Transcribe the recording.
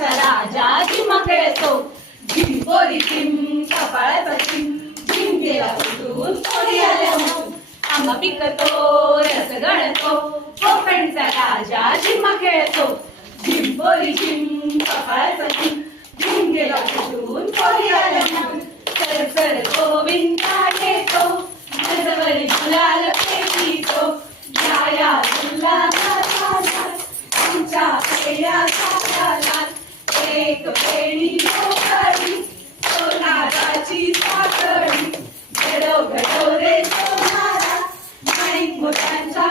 राजा झिम्मा खेळतो, झिम पोरी झिम, कपाळाचा झिम, झिम गेला उठून पोरी आल्या हो. आंबा पिकतो, रस गळतो, कोकणचा राजा झिम्मा खेळतो, झिम पोरी झिम, कपाळाचा झिम, झिम गेला उठून पोरी आल्या हो. सर सर गोविंदा घेतो, नजवरी गुलाल फेकीतो, या गुलाला तुमच्या पेढ्या साखराला, एक पेढी मोकळी सोनाराची साखळी, घडो घडो रे सोनारा, माणिक मोत्यांच्या